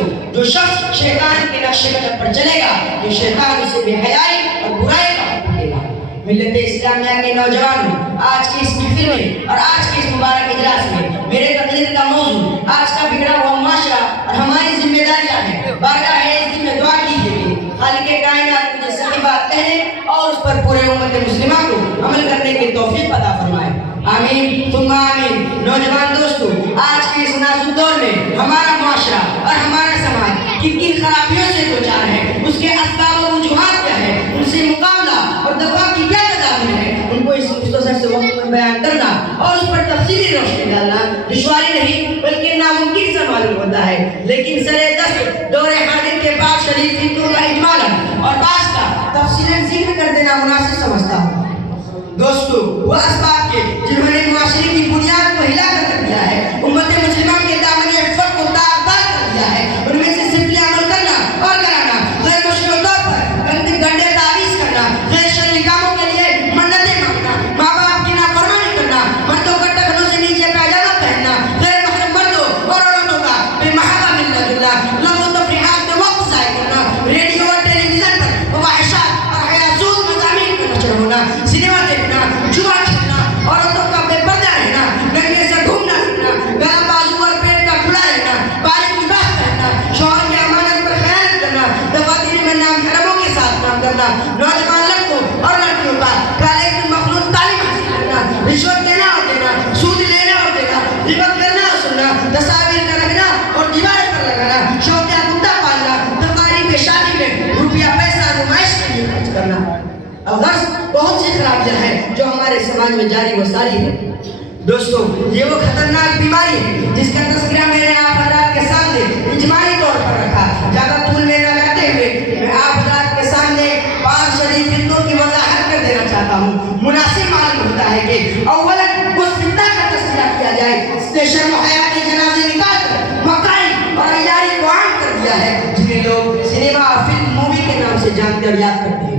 دوستو جو شخص شیطان کے نقش قدم پر چلے گا تو شیطان اسے بے حیائی اور برائی کا حکم دے گا۔ ملت اسلامیہ کے نوجوانوں، آج کی اس محفل میں اور آج کے اس مبارک اجلاس میں میرے تقریر کا موضوع آج کا بگڑا ہوا معاشرہ اور ہماری ذمہ داریاں ہیں۔ بارگاہ عزت میں دعا کیجیے کہ خالق کائنات مجھے صحیح بات کہنے اور اس پر پورے امت مسلمہ کو عمل کرنے کی توفیق عطا فرمائے، آمین ثم آمین۔ نوجوان دوستو، آج کے اس نازک دور میں ہمارا معاشرہ اور ہمارا سماج کن کن خرابیوں سے دوچار ہے، اس کے اسباب و وجوہات کیا ہے، ان سے مقابلہ اور دفاع کی کیا تدابیر ہے، ان کو اس مختصر سے وقت میں بیان کرنا اور اس پر تفصیلی روشنی ڈالنا دشواری نہیں بلکہ ناممکن سے معلوم ہوتا ہے، لیکن سر دست دور حاضر کے بعد شریف ہندو کا اجمالاً اور بعض کا تفصیلاً ذکر کر دینا مناسب سمجھتا ہوں۔ دوستو، وہ اسباب کے جنہوں نے معاشرے کی بنیاد کو ہلا کر دیا ہے، امت مسلمہ کے دامن عفت کو داغدار کر دیا ہے، ان میں سے سمپلی عمل کرنا اور کرانا، غیر مشروع طور پر گنڈے تعویذ کرنا، غیر شرعی کاموں کے لیے منتیں مانگنا، ماں باپ کی نافرمانی کرنا، مردوں کا ٹخنوں سے نیچے پائجامہ پہننا، غیر محرم مردوں اور عورتوں کا بے محابہ ملنا جلنا، لغو و تفریحات میں وقت ضائع کرنا، ریڈیو اور ٹیلی ویژن پر فواحشات اور حیاسود مضامین کا نشر ہونا، سنیما دیکھنا، جوا کھیلنا، عورتوں کا بے پردہ رہنا، ننگے سے گھومنا پھرنا، گلا بازو اور پیٹ کا کھلا رہنا، باریک لباس پہننا، شوہر کی امانت پر خیانت کرنا، دفاتر میں نامحرموں کے ساتھ کام کرنا، نوجوان لڑکوں اور لڑکیوں کا کالج میں مخلوط تعلیم حاصل کرنا، رشوت دینا اور دینا، سود لینا اور دینا، غیبت کرنا اور سننا، تصاویر کا رکھنا اور دیوار پر لگانا، شوقیہ کتا پالنا، تقاریب شادی میں روپیہ پیسہ نمائش کے لیے خرچ کرنا۔ غرض بہت سی خرابیاں ہیں جو ہمارے سماج میں جاری و ساری ہے۔ دوستو، یہ وہ خطرناک بیماری ہے جس کا تذکرہ میں نے آپ حضرات کے سامنے اجمالی طور پر رکھا۔ زیادہ طول میں نہ کرتے ہوئے میں آپ حضرات کے سامنے پاک شریف ہندوں کی وضاحت کر دینا چاہتا ہوں۔ مناسب معلوم ہوتا ہے کہ اولاً اس فتنہ کا تذکرہ کیا جائے جس نے شرم و حیا کے جنازے نکال کر مکائی اور عیاری کو عام کر دیا ہے، جنہیں لوگ سنیما اور فلم مووی کے نام سے جانتے اور یاد کرتے ہیں۔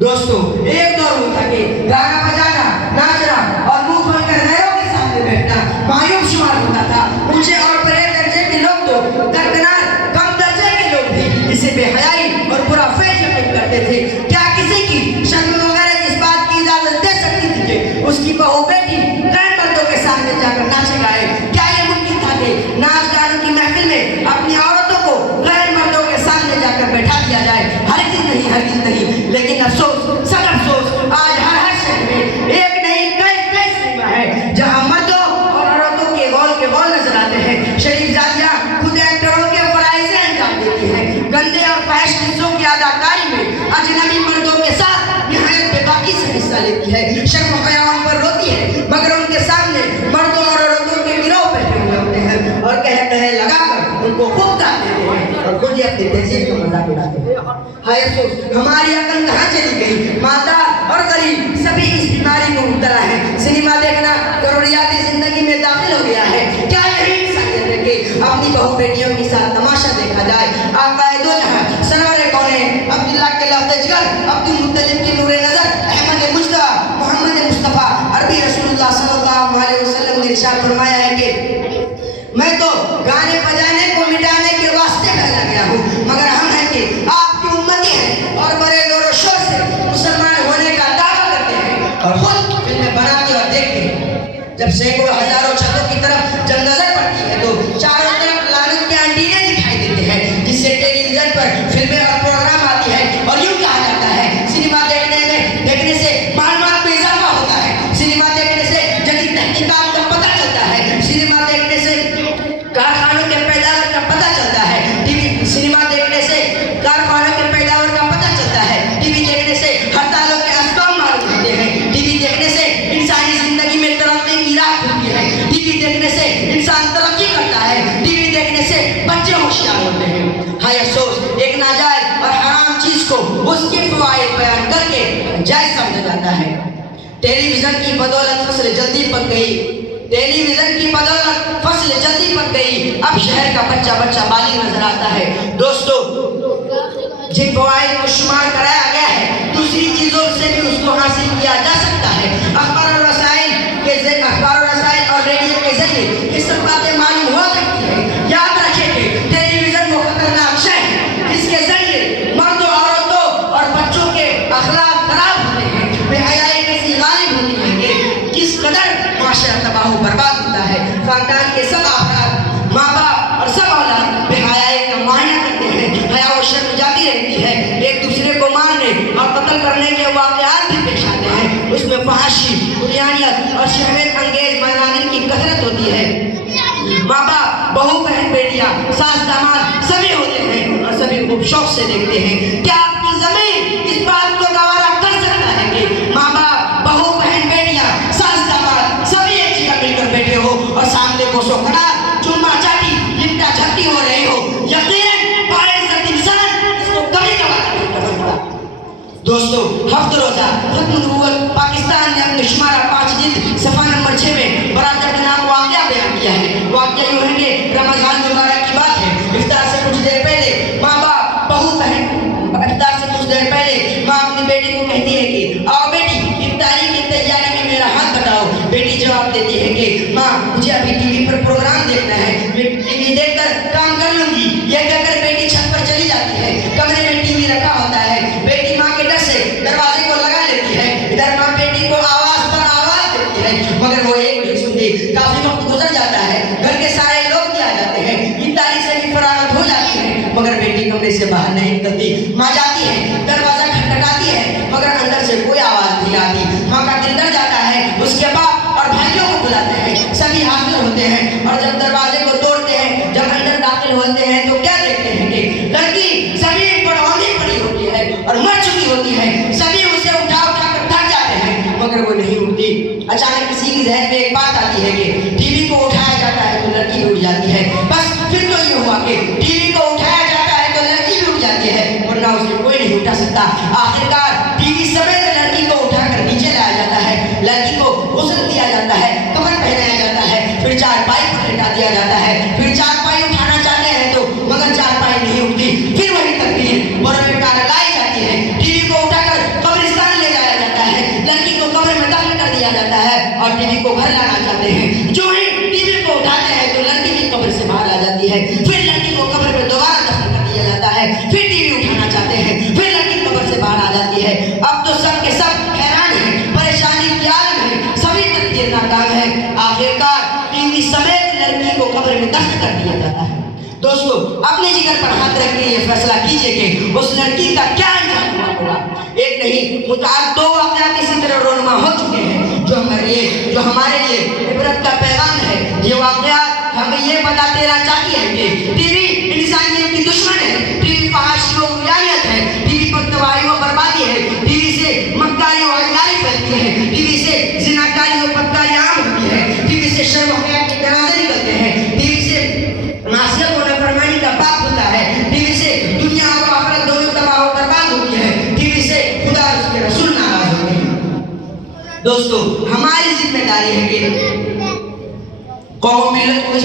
دوستو، ایک دور ہوتا کہ گانا بجانا، ناچنا اور منہ کھول کر غیروں کے سامنے بیٹھنا معیوب شمار ہوتا تھا۔ اونچے اور بڑے درجے کے لوگ تو درکنار کم درجے کے لوگ بھی اسے بے حیائی اور برا فعل یقین کرتے تھے۔ کیا کسی کی شرم وغیرہ اس بات کی اجازت دے سکتی تھی کہ اس کی بہو بیٹی غیر مردوں کے سامنے جا کر ناچے گائے؟ کیا یہ ممکن تھا کہ ناچ گانوں کی محفل میں اپنی عورتوں کو غیر مردوں کے سامنے جا کر بیٹھا دیا جائے؟ ہرگز نہیں، ہرگز نہیں۔ لیکن افسوس، سب افسوس، آج ہر شہر میں ایک نہیں کئی سنیما ہے جہاں مردوں اور عورتوں کے غول نظر آتے ہیں۔ شریف زادیاں خود ایکٹروں کے فرائض انجام دیتی ہیں، گندے اور فحش قصوں کی اداکاری میں اجنبی مردوں کے ساتھ نہایت بے باکی سے حصہ لیتی ہے، شرم و حیا ان پر روتی ہے، مگر ان کے سامنے مردوں اور عورتوں کے گروہ بیٹھے ہوئے ہوتے ہیں اور کہے لگا کر ان کو خوب داد دیتے ہیں اور خود ہی اپنی تہذیب کو مذاق اڑاتے ہیں۔ ہائے افسوس، ہماری عقل کہاں چلی گئی؟ مالدار اور غریب سبھی اس بیماری کو مبتلا ہے۔ سنیما دیکھنا ضروریاتی زندگی میں داخل ہو گیا ہے۔ کیا یہی انسانیت ہے کہ اپنی بہو بیٹیوں کے ساتھ تماشا دیکھا جائے؟ آقائے دو جہاں، سرور کونین، عبداللہ کے لفظ جگر، عبد المطلب کی نور نظر، احمد مجتبیٰ، محمد مصطفیٰ، عربی رسول اللہ صلی اللہ علیہ وسلم نے ارشاد فرمایا ہے کہ میں تو گانے بجانے کو مٹانے کے واسطے پیدا گیا ہوں، مگر ہم ہیں کہ آپ کی امتی ہیں اور بڑے زور و شور سے مسلمان ہونے کا دعویٰ کرتے ہیں اور خود فلمیں بناتے اور دیکھتے ہیں۔ جب سینکڑوں ہزاروں چھتوں کی طرف جب نظر پڑتی ہے تو چاروں طرف لعنت کے انٹینے دکھائی دیتے ہیں، جس سے ٹیلی ویژن پر فلمیں اور پروگرام آتی ہے اور یوں کہا جاتا ہے سنیما دیکھنے سے معلومات میں اضافہ ہوتا ہے، سنیما دیکھنے سے جدید تحقیقات کا پتہ چلتا ہے، سنیما دیکھنے سے کارخانوں کے پیداوار کا پتہ چلتا ہے، سنیما دیکھنے سے کارخانوں کے پیداوار کا پتہ چلتا ہے، ٹی وی دیکھنے سے ہڑتالوں کے اسباب معلوم ہوتے ہیں، ٹی وی دیکھنے سے انسانی زندگی میں ترقی کی راہ کھلتی ہے، ٹی وی دیکھنے سے انسان ترقی کرتا ہے، ٹی وی دیکھنے سے بچے ہوشیار ہوتے ہیں۔ ہائے افسوس، ایک ناجائز اور حرام چیز کو اس کے فوائد بیان کر کے جائز سمجھا جاتا ہے۔ ٹیلی ویژن کی بدولت فصل جلدی پک گئی، ٹیلی ویژن کی بدولت فصل جلدی پک گئی، اب شہر کا بچہ بالغ نظر آتا ہے۔ دوستو، جن فوائد کو شمار کرایا گیا ہے دوسری چیزوں سے بھی اس کو حاصل کیا جا سکتا ہے۔ اخبار اور رسائل اور ریڈیو کے ذریعے یہ سب باتیں معلوم ہو سکتی ہے۔ یاد رکھیں کہ ٹیلی ویژن خوب شوق سے دیکھتے ہیں. کیا آپ کی زمین اس بات کو گوارا کر سکتا ہے کہ ماں باپ، بہو بہن، بیٹیاں، ساس داماد سبھی ایک جگہ مل کر بیٹھے ہو اور سامنے بوسو کنار، چما چاٹی، لپٹا جھپٹی ہو رہے ہو؟ یقیناً باعزت انسان اس کو کبھی گوارا نہیں کر سکتا. دوستو، ہفت روزہ ختم نبوت پاکستان نے اپنے شمارہ 5 جلد صفحہ نمبر 6 میں بڑا دردناک واقعہ بیان کیا ہے. واقعہ یوں ہے کہ رمضان مبارک کی بات ہے. افطار سے کچھ دیر پہلے ماں باپ، بہو بہن، افطار سے کچھ دیر پہلے ماں اپنی بیٹی کو کہتی ہے کہ آؤ بیٹی، افطاری کی تیاری میں میرا ہاتھ بٹاؤ. بیٹی جواب دیتی ہے کہ ماں مجھے ابھی ٹی وی پر پروگرام دیکھنا ہے، میں ٹی وی دیکھ کر کام کر لوں گی. یہ کہہ کر بیٹی چھت پر چلی جاتی ہے. کمرے میں ٹی وی رکھا ہوتا ہے. بیٹی ماں کے ڈر سے دروازے کو لگا لیتی ہے. ادھر ماں بیٹی کو آواز پر آواز دیتی ہے مگر وہ ایک نہیں سنتی. کافی وقت گزر جاتا ہے. گھر کے سارے لوگ بھی آ جاتے ہیں. افطاری سے بھی فراغت ہو جاتی ہے مگر بیٹی کمرے سے باہر نہیں نکلتی. ماں جاتی ہے، دروازہ کھٹکھٹاتی ہے مگر اندر سے کوئی آواز نہیں آتی. ماں کا دل ڈر جاتا ہے. اس کے باپ اور بھائیوں کو بلاتے ہیں. سبھی حاضر ہوتے ہیں اور جب دروازے کو توڑتے ہیں، جب اندر داخل ہوتے ہیں تو کیا دیکھتے ہیں کہ لڑکی زمین پر اوندھی پڑی ہوتی ہے اور مر چکی ہوتی ہے. سبھی اسے اٹھا کر تھک جاتے ہیں مگر وہ نہیں اٹھتی. اچانک کسی کی ذہن میں ایک بات آتی ہے کہ ٹی وی کو اٹھایا جاتا ہے تو لڑکی اٹھ جاتی ہے. بس پھر تو یہ ہوا کہ ٹی وی کو اٹھایا جاتا ہے تو لڑکی بھی اٹھ جاتی ہے ورنہ اسے کوئی نہیں اٹھا سکتا. آخرکار ٹی وی سمیت لڑکی کو اٹھا کر نیچے لایا جاتا ہے. لڑکی کو غسل دیا جاتا ہے، کفن پہنایا جاتا ہے، پھر چارپائی پر لٹا دیا جاتا ہے. پھر چارپائی اٹھانا چاہتے ہیں تو مگر چارپائی نہیں اٹھتی. پھر وہی تقدیر برے کار لائی جاتی ہے. ٹی وی کو اٹھا کر قبرستان لے جایا جاتا ہے. لڑکی کو قبر میں دفن کر دیا جاتا ہے اور ٹی وی کو گھر لانا چاہتے ہیں. جو ہی ٹی وی کو اٹھاتے ہیں تو لڑکی بھی قبر سے باہر آ جاتی ہے. پھر لڑکی کو قبر میں دوبارہ دفن کر دیا جاتا ہے. پھر ٹی وی اٹھانا چاہتے ہیں، پھر لڑکی قبر سے باہر آ جاتی ہے. اب تو سب کے سب حیران ہیں، پریشانی کی عالم ہے، سبھی تدبیر ناکام ہے. آخرکار ٹی وی سمیت لڑکی کو قبر میں دفن کر دیا جاتا ہے. دوستو، اپنے جگر پر ہاتھ رکھ کے یہ فیصلہ کیجئے کہ اس لڑکی کا کیا انجام ہوگا. ایک نہیں متعدد 2 واقعات اسی طرح رونما ہو چکے ہیں جو ہمارے لیے عبرت کا پیغام ہے. یہ واقعات ہمیں یہ بتاتے رہنا چاہتی ہے کہ ٹی وی انسانیت کی دشمن ہے. ٹی وی فحاشی و غیانت ہے. ٹی وی پر تباہی و بربادی ہے. ٹی وی سے مکاری و عیاری پھیلتی ہے. ٹی وی سے زناکاری و بدکاری عام ہوتی ہے. ٹی وی سے شرم و حیا کے جنازے نکلتے ہیں. ٹی وی سے معصیت و نافرمانی کا پاپ ہوتا ہے. ٹی وی سے دنیا اور آخرت دونوں تباہ و برباد ہوتی ہے. ٹی وی سے خدا اور اس کے رسول ناراض ہوتے ہیں. دوستو، ہماری ذمہ داری ہے کہ قوم ملت کو